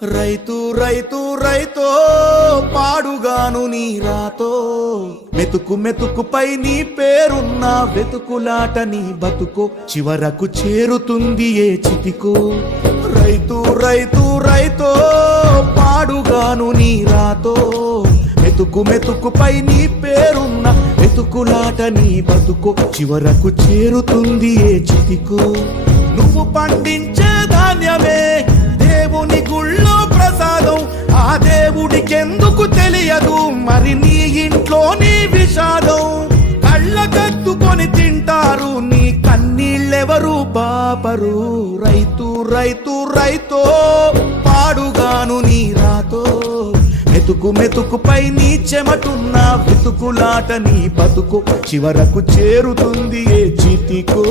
రైతు రైతు రైతో పాడుగాను నీ రాతో మెతుకు మెతుకుపై నీ పేరున్న వెతుకులాట నీ బతుకో చివరకు చేరుతుంది ఏ చితికో రైతు రైతు రైతో పాడుగాను నీ రాతో మెతుకు మెతుకుపై నీ పేరున్న వెతుకులాట నీ బతుకో చివరకు చేరుతుంది ఏ చితికో నువ్వు పండించే ధాన్యమే దేవుని గుళ్ళో ప్రసాదం ఆ దేవుడికెందుకు తెలియదు మరి నీ ఇంట్లో నీ విషాదం కళ్ళకత్తుకొని తింటారు నీ కన్నీళ్ళెవరు పాపరు రైతు రైతు రైతో పాడుగాను నీ రాతో మెతుకు మెతుకుపై నీ చెమటున్న వెతుకులాట నీ బతుకు చివరకు చేరుతుంది ఏ చితికో